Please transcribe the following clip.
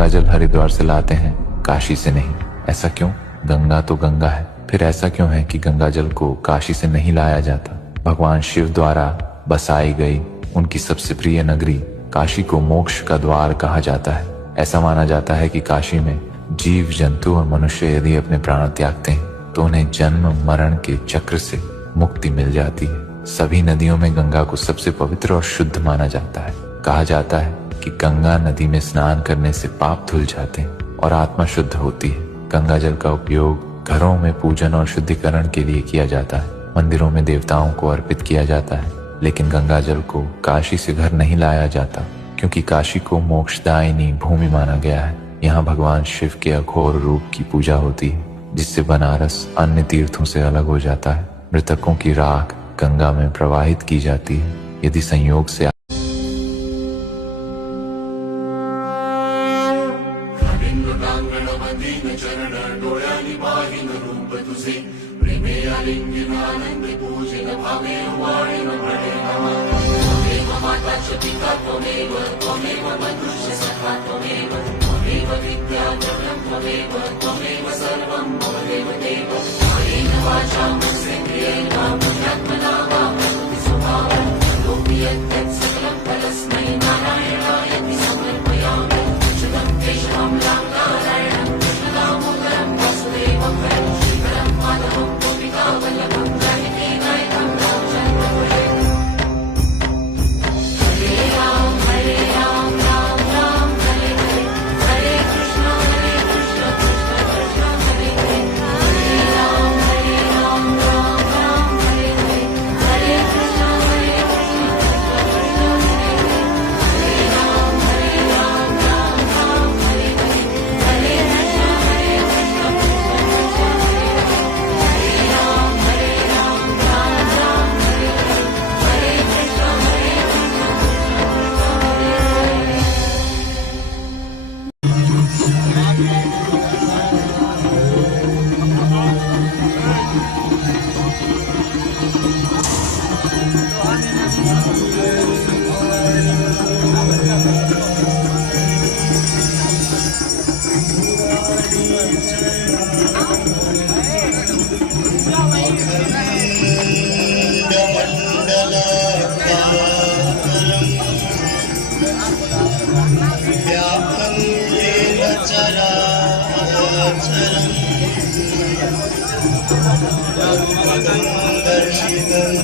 गंगा जल हरिद्वार से लाते हैं, काशी से नहीं। ऐसा क्यों? गंगा तो गंगा है, फिर ऐसा क्यों है कि गंगा जल को काशी से नहीं लाया जाता? भगवान शिव द्वारा बसाई गई उनकी सबसे प्रिय नगरी काशी को मोक्ष का द्वार कहा जाता है। ऐसा माना जाता है कि काशी में जीव जंतु और मनुष्य यदि अपने प्राण त्यागते हैं तो उन्हें जन्म मरण के चक्र से मुक्ति मिल जाती है। सभी नदियों में गंगा को सबसे पवित्र और शुद्ध माना जाता है। कहा जाता है कि गंगा नदी में स्नान करने से पाप धुल जाते हैं और आत्मा शुद्ध होती है। गंगा जल का उपयोग घरों में पूजन और शुद्धिकरण के लिए किया जाता है। मंदिरों में देवताओं को अर्पित किया जाता है, लेकिन गंगा जल को काशी से घर नहीं लाया जाता, क्योंकि काशी को मोक्षदायिनी भूमि माना गया है। यहाँ भगवान शिव के अघोर रूप की पूजा होती है, जिससे बनारस अन्य तीर्थों से अलग हो जाता है। मृतकों की राख गंगा में प्रवाहित की जाती है। यदि संयोग से दर्शितं